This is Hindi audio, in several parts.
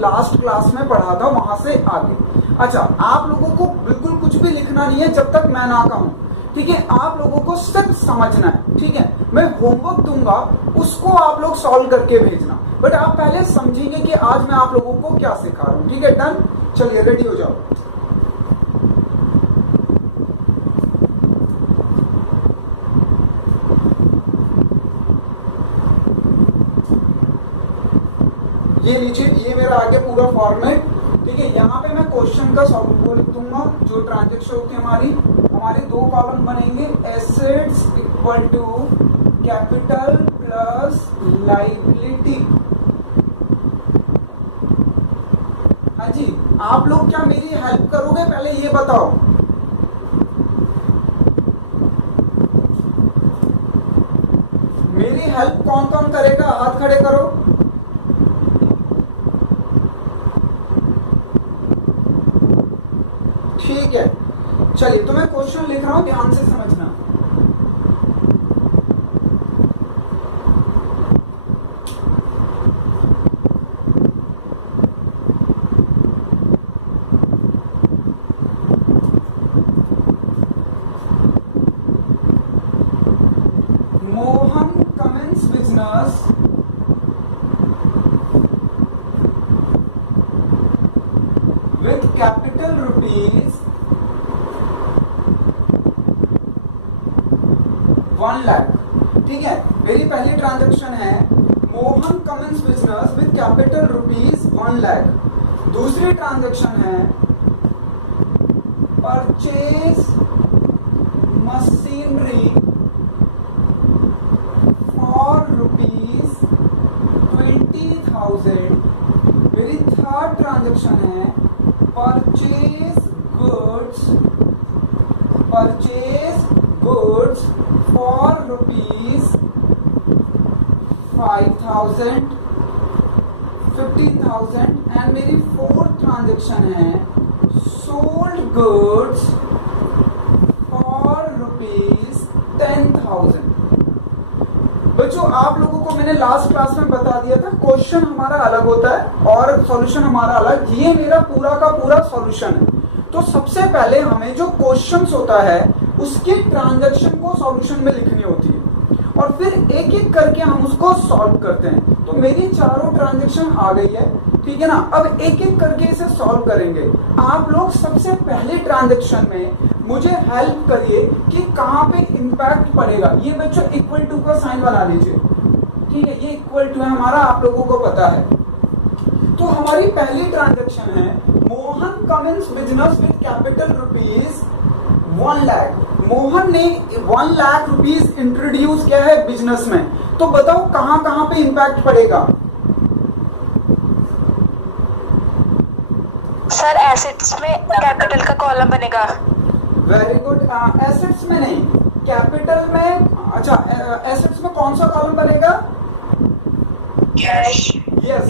लास्ट क्लास में पढ़ा था वहां से आगे। अच्छा, आप लोगों को बिल्कुल कुछ भी लिखना नहीं है जब तक मैं ना कहूं, ठीक है? आप लोगों को सिर्फ समझना है, ठीक है? मैं होमवर्क दूंगा, उसको आप लोग सॉल्व करके भेजना, बट आप पहले समझेंगे कि आज मैं आप लोगों को क्या सिखा रहा हूं, ठीक है? डन, चलिए रेडी हो जाओ। ये लीजिए, ये मेरा आगे पूरा फॉर्मेट, ठीक है? यहाँ पे मैं क्वेश्चन का सॉल्व लिख दूंगा, जो ट्रांजेक्शन होती है हमारे दो कॉलम बनेंगे, assets equal to capital plus liability. हाँ जी, आप लोग क्या मेरी हेल्प करोगे? पहले ये बताओ। मेरी हेल्प कौन कौन करेगा? हाथ खड़े करो। ठीक है, चलिए तो मैं क्वेश्चन लिख रहा हूं, ध्यान से समझना। Mohan commences business with capital rupees 1 lakh, ठीक है? मेरी पहली ट्रांजैक्शन है Mohan commences business with capital rupees 1 lakh. दूसरी ट्रांजैक्शन है परचेज मशीनरी फॉर रुपीज 20,000। मेरी थर्ड ट्रांजैक्शन है purchase goods for rupees 5,000, 50,000। And मेरी फोर्थ ट्रांजैक्शन है सोल्ड गुड्स फॉर रुपीज 10,000। बच्चों, आप लोगों को मैंने लास्ट क्लास में बता दिया था, क्वेश्चन हमारा अलग होता है और सॉल्यूशन हमारा अलग। ये मेरा पूरा का पूरा सॉल्यूशन है। तो सबसे पहले हमें जो क्वेश्चंस होता है उसके ट्रांजैक्शन को सॉल्यूशन में लिखनी होती है और फिर एक एक करके हम उसको सॉल्व करते हैं। तो मेरी चारों ट्रांजैक्शन आ गई है, ठीक है ना? अब एक एक करके इसे सॉल्व करेंगे। आप लोग सबसे पहले ट्रांजैक्शन में मुझे हेल्प करिए कि कहाँ पे इंपैक्ट पड़ेगा। ये बच्चों इक्वल टू का साइन बना लीजिए, ठीक है? ये इक्वल टू है हमारा, आप लोगों को पता है। तो हमारी पहली ट्रांजैक्शन है Mohan commences business with capital rupees 1 lakh. Mohan ने 1 लाख रुपीज इंट्रोड्यूस किया है बिजनेस में। तो बताओ कहां कहां पे इंपैक्ट पड़ेगा? सर एसेट्स में कैपिटल का कॉलम बनेगा। Very good. एसेट्स में नहीं, कैपिटल में। अच्छा, एसेट्स में कौन सा कॉलम बनेगा? Cash. Yes,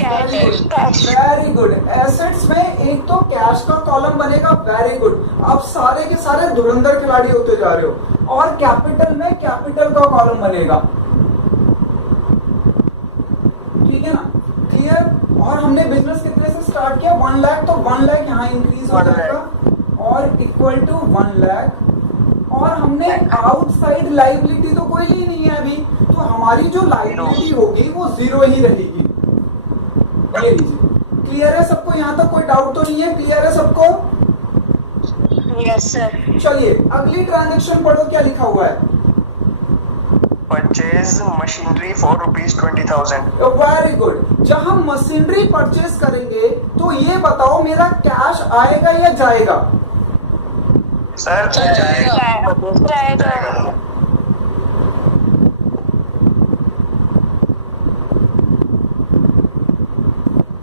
very good. Assets में एक तो कैश का कॉलम बनेगा, वेरी गुड। आप सारे के सारे धुरंधर खिलाड़ी होते जा रहे हो। और कैपिटल में कैपिटल का कॉलम बनेगा, ठीक है ना? क्लियर? और हमने बिजनेस कितने से स्टार्ट किया? 1 लाख। तो 1 लाख यहाँ इंक्रीज हो जाएगा और इक्वल टू 1 लाख। और हमने आउटसाइड लायबिलिटी तो कोई ली नहीं है अभी, तो हमारी जो लायबिलिटी होगी वो 0 ही रहेगी। ये लीजिए, क्लियर है सबको? यहाँ तक कोई डाउट तो नहीं है? क्लियर है सबको? Yes sir. चलिए अगली ट्रांजैक्शन पढ़ो, क्या लिखा हुआ है? Purchase machinery for rupees 20,000। Very good. जब हम मशीनरी परचेज करेंगे तो ये बताओ मेरा कैश आएगा या जाएगा? सर जाएगा।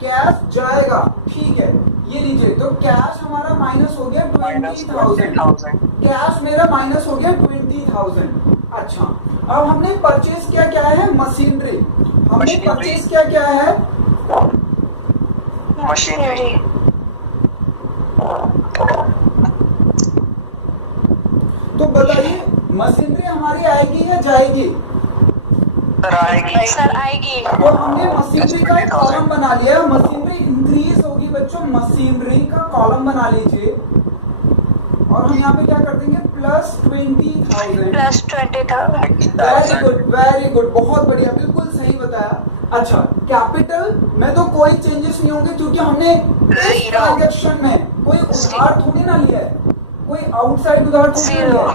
कैश जाएगा, ठीक है? ये लीजिए, तो कैश हमारा माइनस हो गया 20,000। कैश मेरा माइनस हो गया 20,000। अच्छा, अब हमने परचेज किया क्या है? मशीनरी। हमने परचेज किया क्या है? मशीनरी। तो बताइए मशीनरी हमारी आएगी या जाएगी? सर आएगी। सर आएगी। तो हमने मशीनरी का एक कॉलम बना लिया, मशीनरी इंक्रीज होगी बच्चों मशीनरी का कॉलम बना लीजिए और हम यहाँ पे क्या कर देंगे प्लस 20,000। प्लस 20,000। वेरी गुड, बहुत बढ़िया, बिल्कुल सही बताया। अच्छा, कैपिटल में तो कोई चेंजेस नहीं होंगे क्योंकि हमने इस ट्रांजैक्शन में कोई उधार थोड़ी ना लिया है, कोई आउटसाइड उधार थोड़ी ना लिया है।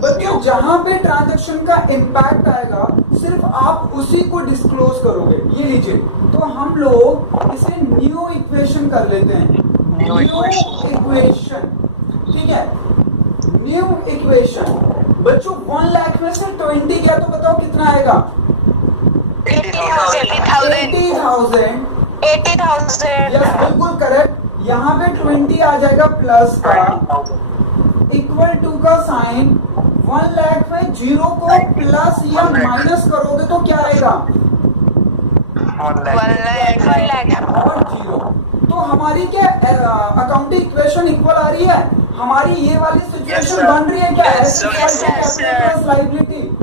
बच्चों जहां पे ट्रांजैक्शन का इम्पैक्ट आएगा सिर्फ आप उसी को डिस्क्लोज करोगे। ये लीजिए, तो हम लोग इसे न्यू इक्वेशन कर लेते हैं। न्यू इक्वेशन, ठीक है, न्यू इक्वेशन। बच्चों 1 लाख में से 20 गया तो बताओ कितना आएगा? 80,000। 80,000। यस, बिल्कुल करेक्ट। यहाँ पे 20 आ जाएगा प्लस का, इक्वल टू का साइन 1 लाख में 0 को प्लस या माइनस करोगे तो क्या आएगा? 1 लाख और 0। तो हमारी क्या अकाउंटिंग इक्वेशन इक्वल आ रही है? हमारी ये वाली सिचुएशन बन रही है क्या? एसेट्स लायबिलिटी,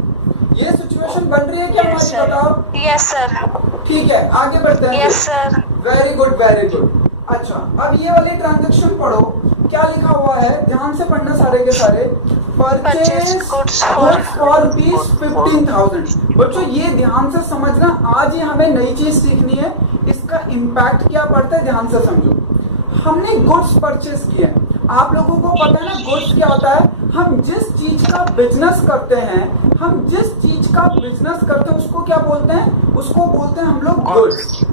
ये सिचुएशन बन रही है क्या हमारी? बताओ। Yes sir. ठीक है, आगे बढ़ते हैं। Yes sir. Very good, very good. अच्छा, अब ये वाली ट्रांजैक्शन पढ़ो, क्या लिखा हुआ है, ध्यान से पढ़ना सारे के सारे। Purchase goods for rupees 15,000। बच्चों ये ध्यान से समझना, आज ही हमें नई चीज सीखनी है, इसका इम्पैक्ट क्या पड़ता है ध्यान से समझो। हमने गुड्स परचेज किए, आप लोगों को पता है ना गुड्स क्या होता है? हम जिस चीज का बिजनेस करते हैं, हम जिस चीज का बिजनेस करते हैं उसको क्या बोलते हैं? उसको बोलते हैं हम लोग गुड्स।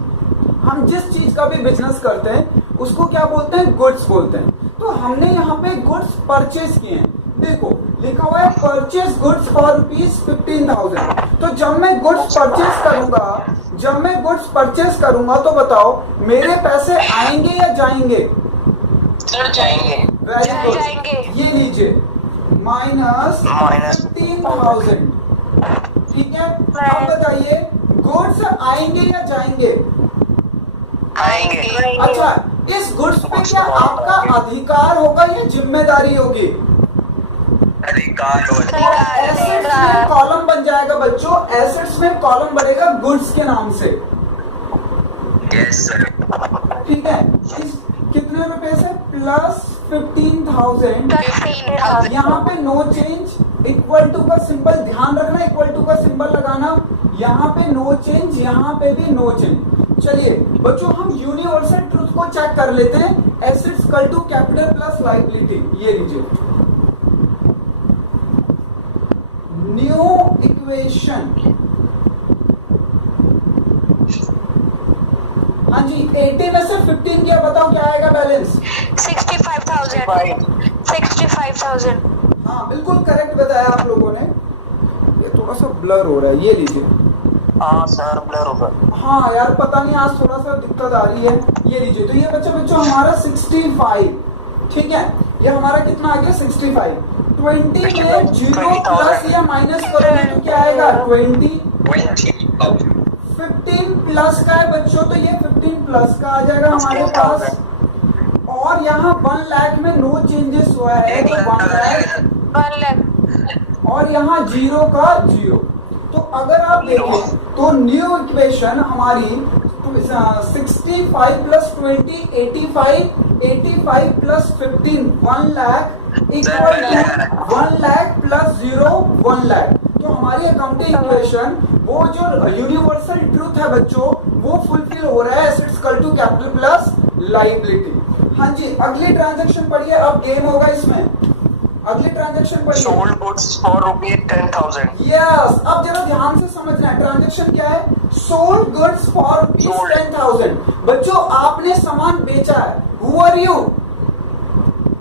हम जिस चीज का भी बिजनेस करते हैं उसको क्या बोलते हैं? गुड्स बोलते हैं। तो हमने यहाँ पे गुड्स परचेज किए हैं। देखो लिखा हुआ है परचेज गुड्स फॉर रुपीज 15,000। तो जब मैं गुड्स परचेज करूंगा तो बताओ मेरे पैसे आएंगे या जाएंगे? सर जाएंगे। वेरी गुड, जाएंगे। ये लीजिए माइनस 15,000। ठीक है, अब बताइए गुड्स आएंगे या जाएंगे? आएंगे। अच्छा, इस गुड्स पे क्या आपका अधिकार होगा या जिम्मेदारी होगी? अधिकार होगा। एसेट्स में कॉलम बन जाएगा बच्चों, एसेट्स में कॉलम बनेगा गुड्स के नाम से। Yes sir. ठीक है, इस कितने रुपए से? प्लस 15,000। यहाँ पे नो चेंज, इक्वल टू का सिंबल ध्यान रखना, इक्वल टू का सिंबल लगाना। यहाँ पे नो चेंज, यहाँ पे भी नो चेंज। चलिए बच्चों हम यूनिवर्सल ट्रूथ को चेक कर लेते हैं। Assets equal to capital plus liability. ये लीजिए न्यू इक्वेशन। हाँ जी, 80 में से 15 क्या बताओ क्या आएगा बैलेंस? 65,000। 65,000। हाँ बिल्कुल करेक्ट बताया आप लोगों ने। ये थोड़ा सा ब्लर हो रहा है, ये लीजिए। हाँ सर ब्लर होगा। हाँ यार पता नहीं आज थोड़ा सा दिक्कत आ रही है। ये लीजिए, तो ये बच्चों हमारा 65। ठीक है, ये हमारा कितना आ गया? 65। 20 में 0 प्लस या माइनस करोगे तो क्या आएगा? 20। 15 प्लस का है बच्चों, तो ये 15 प्लस का आ जाएगा हमारे पास। और यहाँ 1 लाख में नो चेंजेस हुआ है तो 1 लाख, और यहाँ 0 का 0। तो अगर आप देखें तो न्यू इक्वेशन हमारी 65 plus 20 85, 85 plus 15 1 lakh equal to 1 lakh plus 0 1 lakh. तो हमारी अकाउंटिंग इक्वेशन वो जो यूनिवर्सल ट्रूथ है बच्चों वो फुलफिल हो रहा है। Assets equal to capital plus liability. हाँ जी, अगली ट्रांजैक्शन पढ़िए, अब गेम होगा इसमें। अगली ट्रांजैक्शन पढ़िए। Sold goods for rupees 10,000। Yes, अब जरा ध्यान से समझना है ट्रांजैक्शन क्या है। Sold goods for rupees 10,000। बच्चों आपने सामान बेचा है। Who are you?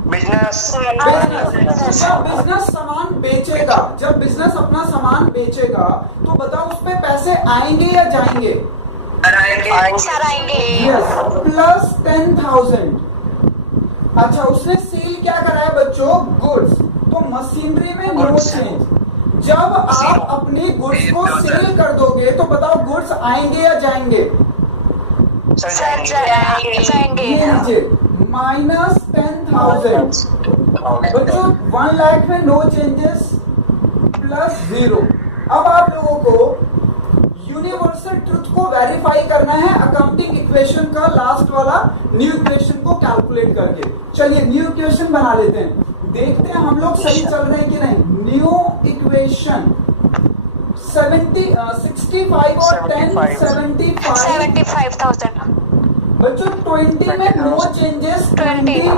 बिजनेस। जब बिजनेस सामान बेचेगा, जब बिजनेस अपना सामान बेचेगा तो बताओ उस पे पैसे आएंगे या जाएंगे? सर आएंगे। Yes, plus 10,000। अच्छा, उसने सेल क्या करा है बच्चों? गुड्स। तो मशीनरी में नो चेंज। जब आप अपने गुड्स को सेल कर दोगे तो बताओ गुड्स आएंगे या जाएंगे? सर जाएंगे। ये लीजिए माइनस 10,000। बच्चों 1 लाख में नो चेंजेस प्लस 0। अब आप लोगों को यूनिवर्सल ट्रुथ को वेरीफाई करना है अकाउंट पुटिंग इक्वेशन का लास्ट वाला न्यू इक्वेशन को कैलकुलेट करके। चलिए न्यू इक्वेशन बना लेते हैं, देखते हैं हम लोग सही चल रहे हैं कि नहीं। न्यू इक्वेशन 65 और 10 75। 75,000. बच्चों 20 में नो चेंजेस, 20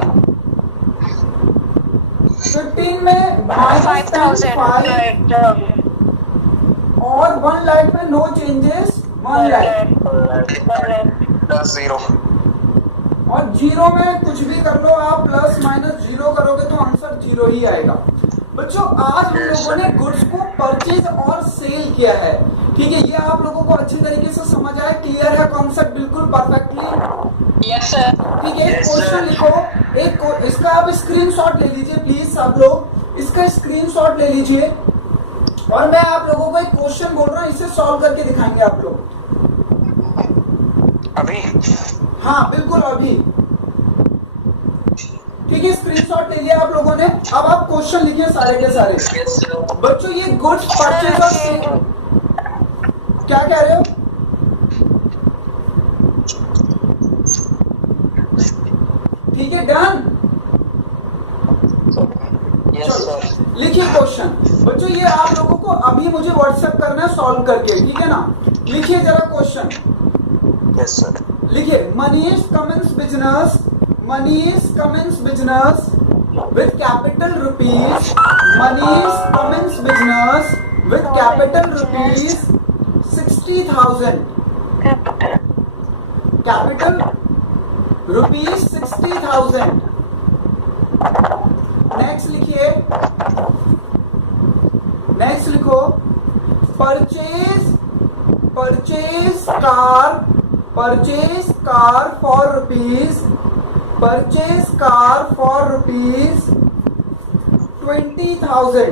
15 में -5,000 और 1 लाख में नो चेंजेस 1 लाख प्लस 0 और 0 में कुछ भी कर लो आप, प्लस माइनस 0 करोगे तो आंसर 0 ही आएगा। बच्चों आज हम लोगों ने गुड्स को परचेज और सेल किया है, ठीक है। ये आप लोगों को अच्छी तरीके से समझ आया, क्लियर है कॉन्सेप्ट बिल्कुल परफेक्टली? Yes, sir. ठीक है। एक क्वेश्चन लिखो, इसका आप स्क्रीनशॉट ले लीजिए प्लीज, सब लोग इसका स्क्रीनशॉट ले लीजिए और मैं आप लोगों को एक क्वेश्चन बोल रहा हूँ, इसे सॉल्व करके दिखाएंगे आप लोग। अभी हाँ बिल्कुल अभी, ठीक है। स्क्रीनशॉट ले लिया आप लोगों ने, अब आप क्वेश्चन लिखिए सारे के सारे। बच्चों ये गुड्स परचेज और सेल, क्या कह रहे हो? ठीक है, डन। Yes sir. लिखिए क्वेश्चन। बच्चों ये आप लोगों को अभी मुझे व्हाट्सएप करना है सॉल्व करके, ठीक है ना। लिखिए जरा क्वेश्चन, यस सर। लिखिए Manish commences business with capital rupees, Manish Cummins business with capital rupees 60,000, capital rupees 60,000। Next लिखिए, नेक्स्ट लिखो purchase car for rupees 20,000,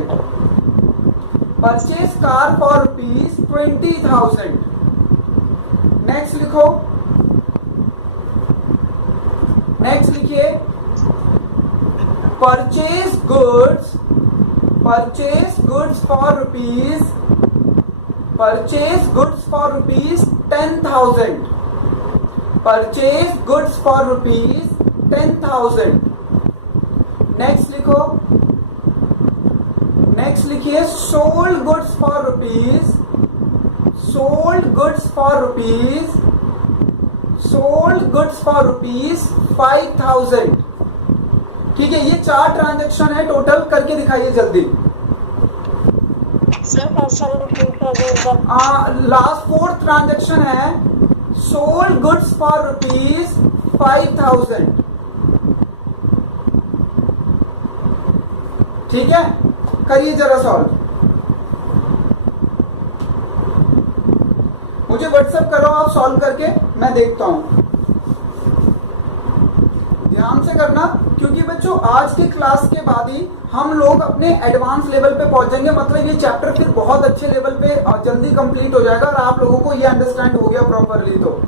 purchase car for rupees 20,000। Next लिखो, नेक्स्ट लिखिए purchase goods for rupees 10,000, purchase goods for rupees 10,000। Next लिखो, नेक्स्ट लिखिए सोल्ड गुड्स फॉर रुपीज 5,000। ठीक है, ये 4 ट्रांजैक्शन है टोटल, करके दिखाइए जल्दी। लास्ट 4th ट्रांजैक्शन है सोल्ड गुड्स फॉर रुपीज 5,000। ठीक है, करिए जरा सॉल्व, मुझे व्हाट्सएप करो आप सॉल्व करके, मैं देखता हूं। ध्यान से करना, क्योंकि बच्चों आज की क्लास के बाद ही हम लोग अपने एडवांस लेवल पे पहुंचेंगे, मतलब ये चैप्टर फिर बहुत अच्छे लेवल पे और जल्दी कंप्लीट हो जाएगा और आप लोगों को ये अंडरस्टैंड हो गया प्रॉपरली। तो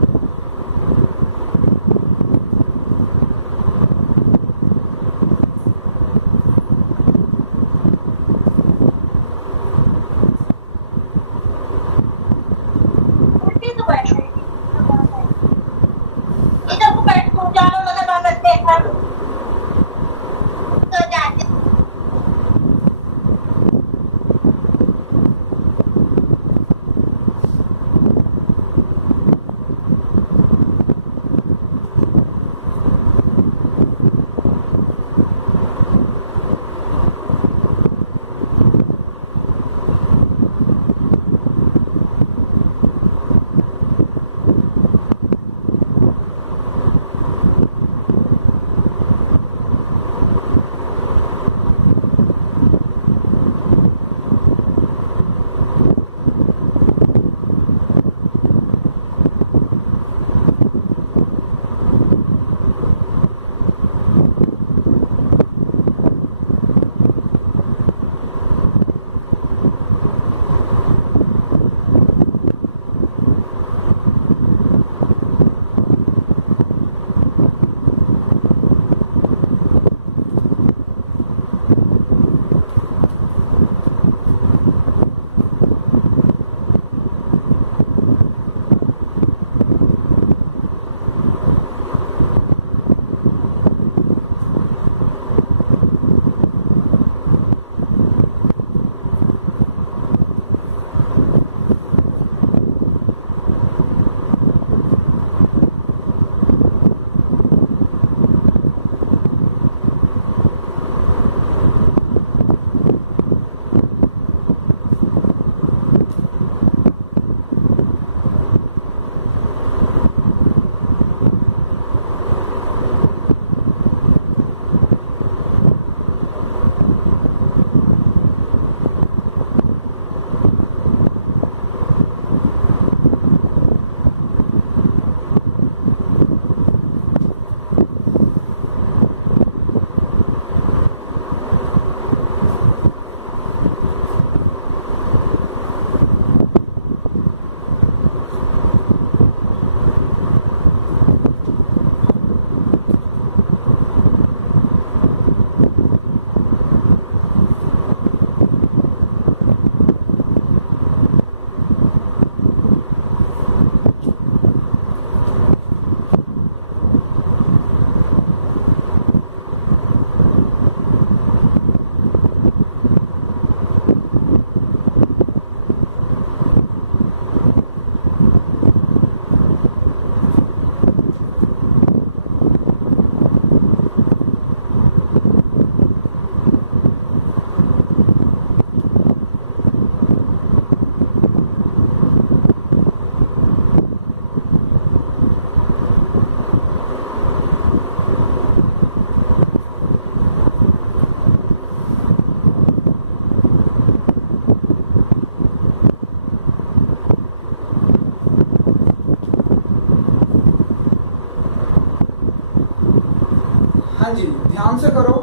हाँ जी, ध्यान से करो।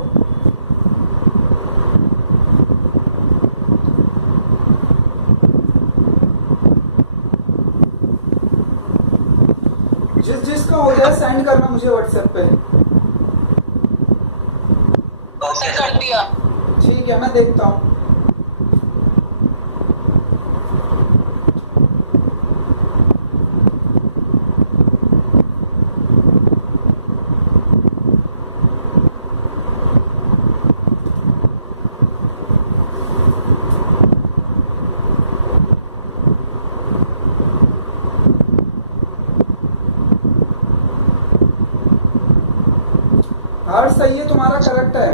जिसका हो जाए सेंड करना मुझे व्हाट्सएप पे। सर कर दिया। ठीक है, मैं देखता हूँ। हर सही है, तुम्हारा करेक्ट है।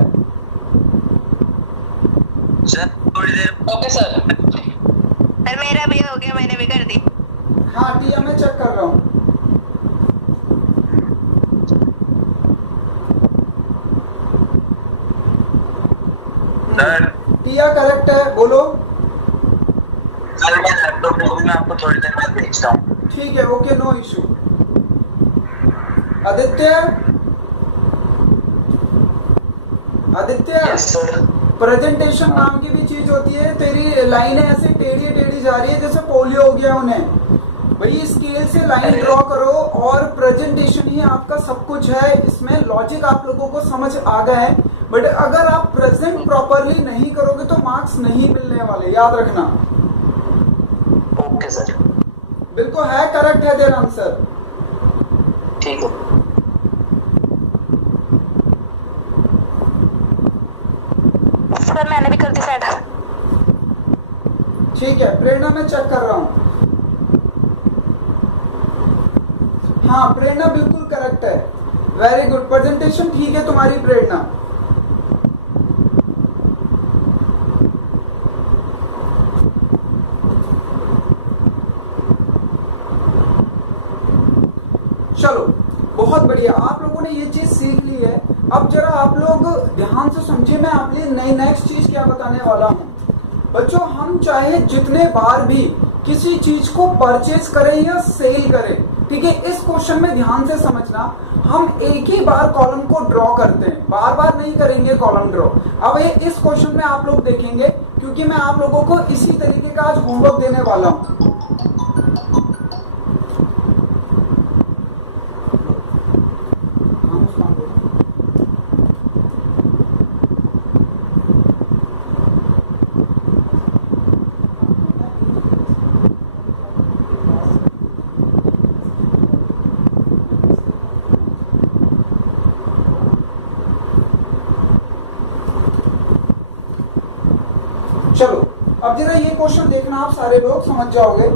सर थोड़ी देर ओके सर। सर मेरा भी हो गया, मैंने भी कर दी। हाँ टिया, मैं चेक कर रहा हूँ। सर टिया करेक्ट है, बोलो। सर मैं लैपटॉप में आपको थोड़ी देर बाद भेजता हूँ। ठीक है, okay, no issue. Aditya, Aditya, yes sir. Presentation नाम की भी चीज होती है। तेरी लाइनें ऐसे टेढ़ी टेढ़ी जा रही है जैसे पोलियो हो गया उन्हें। भाई स्केल से लाइन ड्रॉ करो, और प्रेजेंटेशन ही आपका सब कुछ है। इसमें लॉजिक आप लोगों को समझ आ गया है, बट अगर आप प्रेजेंट प्रॉपरली नहीं करोगे तो मार्क्स नहीं मिलने वाले, याद रखना। Okay sir. बिल्कुल है, करेक्ट है तेरा आंसर। ठीक है। सर मैंने भी कर दी सेंड। ठीक है प्रेरणा, मैं चेक कर रहा हूँ। हाँ प्रेरणा बिल्कुल करेक्ट है, वेरी गुड। प्रेजेंटेशन ठीक है तुम्हारी प्रेरणा। चलो बहुत बढ़िया, आप लोगों ने ये चीज सीख ली है। अब जरा आप लोग ध्यान से समझिए, मैं आप लिए नई नेक्स्ट चीज क्या बताने वाला हूँ। बच्चों, हम चाहे जितने बार भी किसी चीज को परचेज करें या सेल करें, ठीक है, इस क्वेश्चन में ध्यान से समझना। हम एक ही बार कॉलम को ड्रॉ करते हैं, बार बार नहीं करेंगे कॉलम ड्रॉ। अब ये इस क्वेश्चन में आप लोग देखेंगे, क्योंकि मैं आप लोगों को इसी तरीके का आज होमवर्क देने वाला हूँ। चलो अब जरा ये क्वेश्चन देखना, आप सारे लोग समझ जाओगे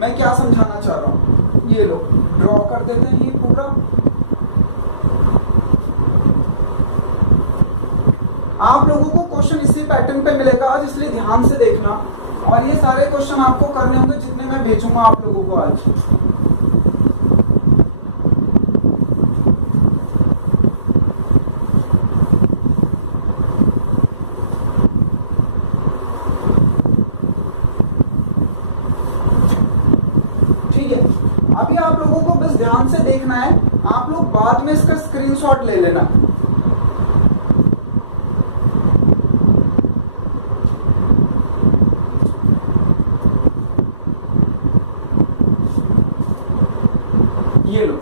मैं क्या समझाना चाह रहा हूं। ये लो, ड्रॉ कर देते हैं ये पूरा। आप लोगों को क्वेश्चन इसी पैटर्न पे मिलेगा आज, इसलिए ध्यान से देखना। और ये सारे क्वेश्चन आपको करने होंगे जितने मैं भेजूंगा आप लोगों को आज। अभी आप लोगों को बस ध्यान से देखना है, आप लोग बाद में इसका स्क्रीनशॉट ले लेना। ये लो,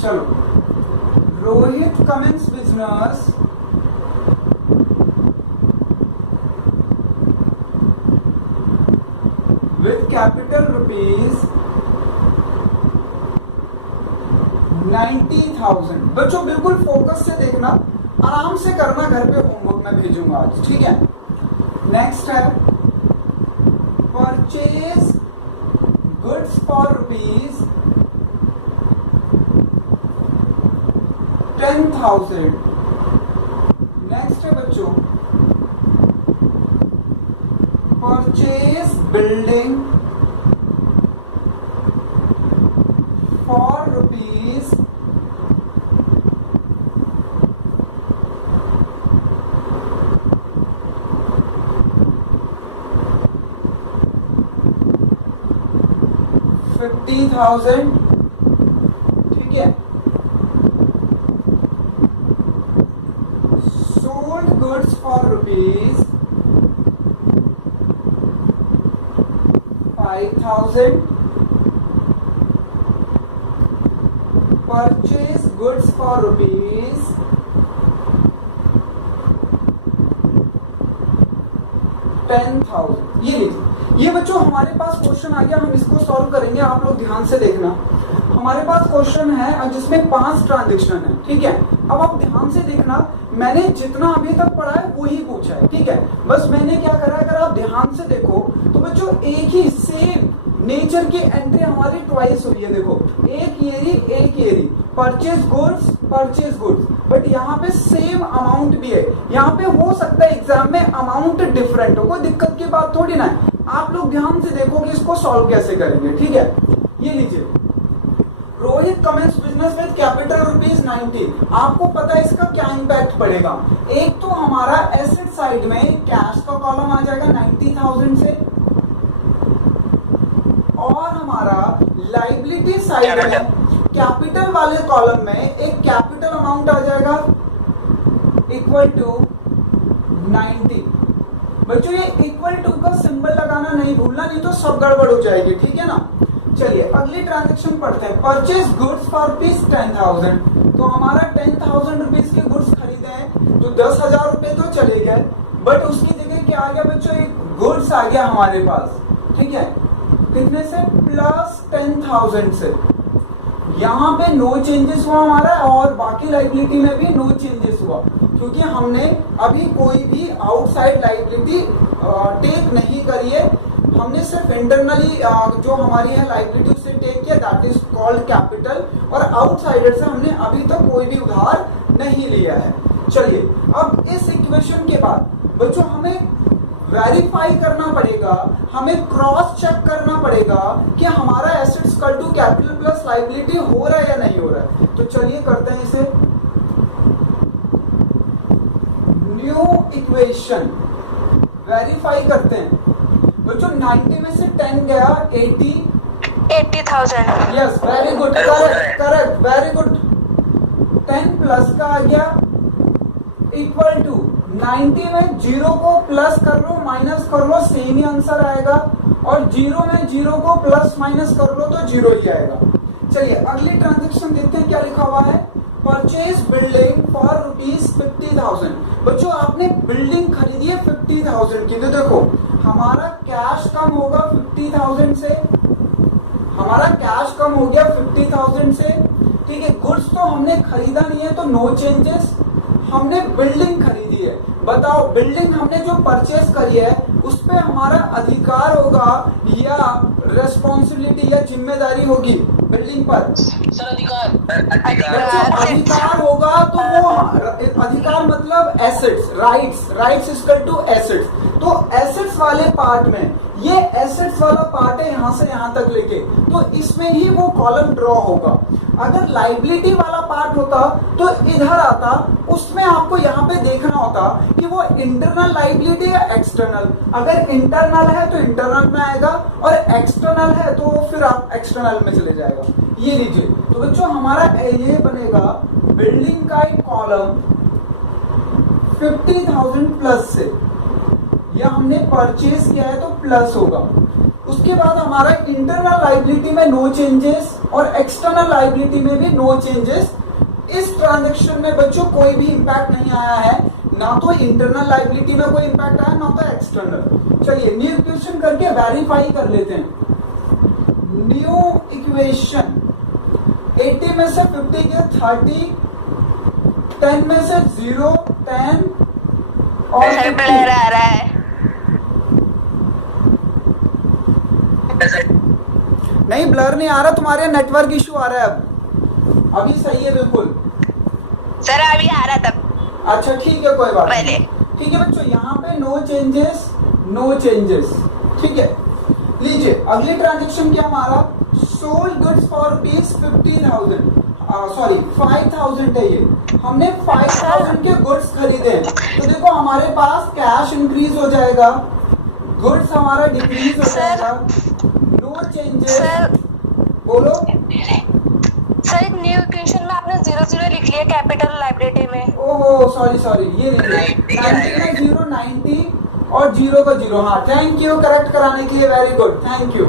चलो। Rohit Cummins Business with capital rupees 90,000। बच्चों बिल्कुल फोकस से देखना, आराम से करना, घर पे होमवर्क मैं भेजूंगा आज, ठीक है। नेक्स्ट है purchase goods for rupees 10,000। Next है बच्चों परचेज बिल्डिंग फॉर रुपीज 10,000। 50,000, ठीक है। Sold goods for rupees 5,000, purchase goods for rupees 10,000। ये लीजिए, ये बच्चों हमारे पास क्वेश्चन आ गया, हम इसको सॉल्व करेंगे, आप लोग ध्यान से देखना। हमारे पास क्वेश्चन है जिसमें 5 ट्रांजैक्शन है, ठीक है। अब आप ध्यान से देखना, मैंने जितना अभी तक पढ़ा है वही पूछा है, ठीक है। बस मैंने क्या करा है, अगर आप ध्यान से देखो तो बच्चों एक ही सेम नेचर की एंट्री हमारी ट्वाइस हुई है। देखो, एक येरी परचेज गुड्स, बट यहाँ पे सेम अमाउंट भी है। यहाँ पे हो सकता है एग्जाम में अमाउंट डिफरेंट हो, कोई दिक्कत की बात थोड़ी ना है। आप लोग ध्यान से देखो कि इसको सॉल्व कैसे करेंगे, ठीक है। ये लीजिए, Rohit comments business with capital rupees 90। आपको पता है इसका क्या इम्पैक्ट पड़ेगा। एक तो हमारा एसेट साइड में कैश का कॉलम आ जाएगा 90,000 से, और हमारा लाइबिलिटी साइड में कैपिटल वाले कॉलम में एक कैपिटल अमाउंट आ जाएगा इक्वल टू 90। बच्चों ये इक्वल टू का सिंबल लगाना नहीं भूलना, नहीं तो सब गड़बड़ हो जाएगी, ठीक है ना। चलिए अगली ट्रांजैक्शन पढ़ते हैं। परचेज गुड्स फॉर रुपीज 10,000, तो हमारा 10,000 रुपीज के गुड्स खरीदे हैं, तो 10,000 रुपए तो चले गए, बट उसकी जगह क्या आ गया बच्चों, एक गुड्स आ गया हमारे पास, ठीक है। कितने से, प्लस 10,000 से। यहाँ पे नो चेंजेस हुआ हमारा, और बाकी लाइबिलिटी में भी नो चेंजेस हुआ, क्योंकि हमने अभी कोई भी आउटसाइड लाइबिलिटी टेक नहीं करी है। हमने सिर्फ इंटरनली जो हमारी है लाइबिलिटी उसे टेक किया, दैट इज कॉल्ड कैपिटल, और आउटसाइडर से हमने अभी तक कोई भी उधार नहीं लिया है। चलिए अब इस इक्वेशन के बाद बच्चों हमें वेरीफाई करना पड़ेगा, हमें क्रॉस चेक करना पड़ेगा कि हमारा assets equal to capital plus liability हो रहा है या नहीं हो रहा है। तो चलिए करते हैं इसे, न्यू इक्वेशन वेरीफाई करते हैं। बच्चों 90 में से 10 गया 80,000। Yes, very good, correct, very good. 10 plus का आ गया इक्वल टू 90 में 0 को प्लस कर लो माइनस कर लो सेम ही आंसर आएगा, और 0 में 0 को प्लस माइनस कर लो तो 0 ही आएगा। चलिए अगली ट्रांजैक्शन देखते हैं क्या लिखा हुआ है। Purchase building for rupees 50,000। बच्चों आपने बिल्डिंग खरीदी है 50,000 की, तो देखो हमारा कैश कम होगा 50,000 से, हमारा कैश कम हो गया 50,000 से, ठीक है। गुड्स तो हमने खरीदा नहीं है तो नो चेंजेस, हमने बिल्डिंग खरीदी है। बताओ बिल्डिंग हमने जो परचेस करी है उस पे हमारा अधिकार होगा या रेस्पॉन्सिबिलिटी या जिम्मेदारी होगी बिल्डिंग पर? सर अधिकार। बच्चों अधिकार होगा, तो वो अधिकार मतलब assets, rights equal to assets. तो एसेट्स वाले पार्ट में, ये एसेट्स वाला पार्ट है यहाँ से यहाँ तक लेके, तो इसमें ही वो कॉलम ड्रॉ होगा। अगर लाइबिलिटी वाला पार्ट होता तो इधर आता, उसमें आपको यहाँ पे देखना होता कि वो इंटरनल लाइबिलिटी या एक्सटर्नल। अगर इंटरनल है तो इंटरनल में आएगा, और एक्सटर्नल है तो फिर आप एक्सटर्नल में चले जाएगा। ये लीजिए, तो बच्चों हमारा ये बनेगा बिल्डिंग का एक कॉलम 50,000 प्लस से, या हमने परचेज किया है तो प्लस होगा। उसके बाद हमारा इंटरनल लाइबिलिटी में नो चेंजेस और एक्सटर्नल लाइबिलिटी में भी नो चेंजेस। इस ट्रांजैक्शन में बच्चों कोई भी इंपैक्ट नहीं आया है, ना तो इंटरनल लाइबिलिटी में कोई इंपैक्ट आया ना तो एक्सटर्नल। चलिए न्यू इक्वेशन करके वेरीफाई कर लेते हैं। न्यू इक्वेशन 80 में से 50 के 30, 10 में से 0, 10 और सर ब्लर आ रहा है। नहीं ब्लर नहीं आ रहा, तुम्हारे नेटवर्क इशू आ रहा है। अब अभी सही है बिल्कुल। सर अभी आ रहा था अच्छा ठीक है, कोई बात पहले। नहीं। ठीक है बच्चों, यहाँ पे नो चेंजेस, नो चेंजेस, ठीक है। लीजिए अगली ट्रांजेक्शन क्या हमारा, sold goods for rupees 50,000, sorry 5,000 है ये। हमने 5,000 के गुड्स खरीदे हैं, तो देखो हमारे पास कैश इंक्रीज हो जाएगा, गुड्स हमारा डिक्रीज हो जाएगा, नो चेंजेस। बोलो। सर न्यू इक्वेशन में आपने 0 लिख लिया कैपिटल लाइब्रेरी में। ओहो सॉरी ये नहीं, 90 में 0, 90 और 0 का 0। हाँ थैंक यू करेक्ट कराने के लिए, वेरी गुड थैंक यू।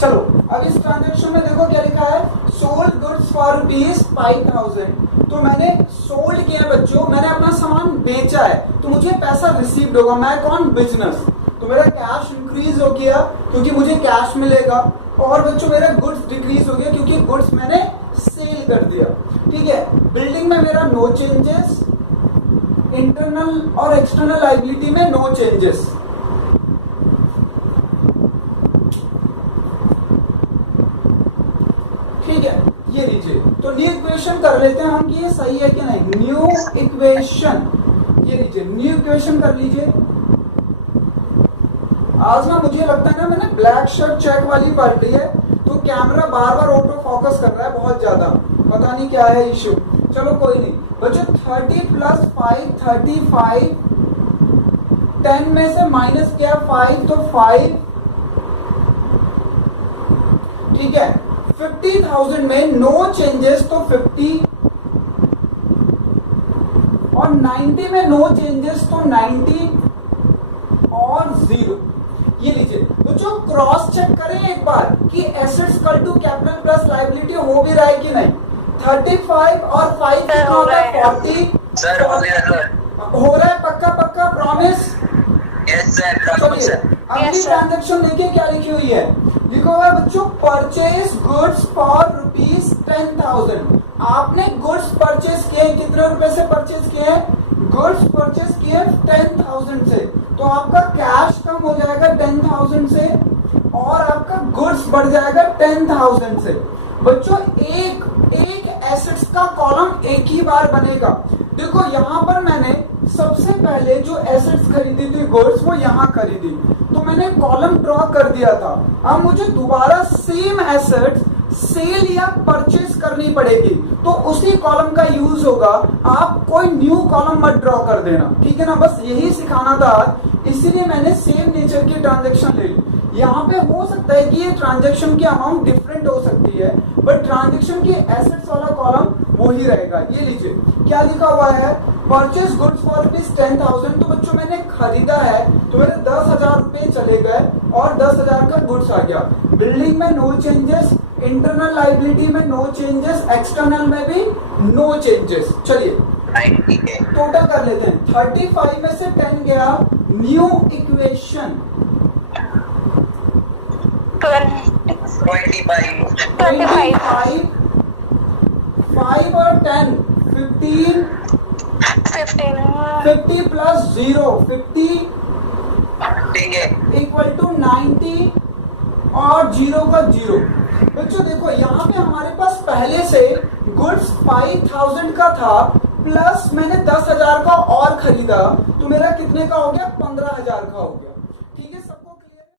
चलो अब इस ट्रांजेक्शन में देखो क्या लिखा है, सोल्ड गुड्स फॉर ₹5000। तो मैंने सोल्ड किया है बच्चों, मैंने अपना सामान बेचा है तो मुझे पैसा रिसीव्ड होगा। मैं कौन, बिजनेस, तो मेरा कैश इंक्रीज हो गया क्योंकि मुझे कैश मिलेगा। और बच्चों मेरा गुड्स डिक्रीज हो गया क्योंकि गुड्स मैंने सेल कर दिया। ठीक है, बिल्डिंग में मेरा नो चेंजेस, इंटरनल और एक्सटर्नल लायबिलिटी में नो चेंजेस। ठीक है, ये लीजिए। तो न्यू इक्वेशन कर लेते हैं हम कि ये सही है कि नहीं। न्यू इक्वेशन, ये लीजिए न्यू इक्वेशन कर लीजिए। आज ना मुझे लगता है ना मैंने ब्लैक शर्ट चेक वाली पढ़ ली है तो कैमरा बार बार ऑटो फोकस कर रहा है बहुत ज्यादा, पता नहीं क्या है इश्यू। चलो कोई नहीं बच्चों, 30 + 5 35, 10 में से माइनस किया 5 तो 5। ठीक है, 50,000 में नो चेंजेस तो 50 और 90 में नो चेंजेस तो 90 और 0। ये लीजिए बच्चों, क्रॉस चेक करें एक बार कि assets equal to capital plus liability हो भी रहा है कि नहीं। 35 और 5 कितना होता है, 40। सर हो गया सर, हो रहा है पक्का पक्का, प्रॉमिस। Yes sir. चलिए अगली ट्रांजेक्शन देखिए क्या लिखी हुई है। लिखा हुआ है बच्चों, परचेज गुड्स फॉर ₹10,000। आपने गुड्स परचेज किए, कितने रुपए से परचेज किए हैं, गुड्स परचेज किए 10,000 से। तो आपका कैश कम हो जाएगा 10,000 से और आपका गुड्स बढ़ जाएगा 10,000 से। बच्चों एक एसेट्स का कॉलम एक ही बार बनेगा। देखो यहाँ पर मैंने सबसे पहले जो एसेट्स खरीदी थी गुड्स, वो यहाँ खरीदी तो मैंने कॉलम ड्रॉ कर दिया था। अब मुझे दोबारा सेम एसेट्स सेल या परचेज करनी पड़ेगी तो उसी कॉलम का यूज होगा। आप कोई न्यू कॉलम मत ड्रॉ कर देना, ठीक है ना। बस यही सिखाना था आज, इसीलिए मैंने सेम नेचर की ट्रांजैक्शन ले ली। यहाँ पे हो सकता है कि ये ट्रांजैक्शन की अमाउंट डिफरेंट हो सकती है बट ट्रांजैक्शन की एसेट्स वाला कॉलम वो ही रहेगा। ये लीजिए क्या लिखा हुआ है, परचेज गुड्स फॉर ₹10,000। तो बच्चों मैंने खरीदा है तो मेरे 10,000 रुपए चले गए और 10,000 का गुड्स आ गया। बिल्डिंग में नो चेंजेस, इंटरनल लायबिलिटी में नो चेंजेस, एक्सटर्नल में भी नो चेंजेस। चलिए टोटल कर लेते हैं। 35 में से 10 गया, न्यू इक्वेशन 25, 5 और 10 15, 50 प्लस 0 50 इक्वल टू 90 और 0 का 0। बच्चों देखो यहाँ पे हमारे पास पहले से गुड्स 5,000 का था प्लस मैंने 10,000 का और खरीदा तो मेरा कितने का हो गया, 15,000 का हो गया।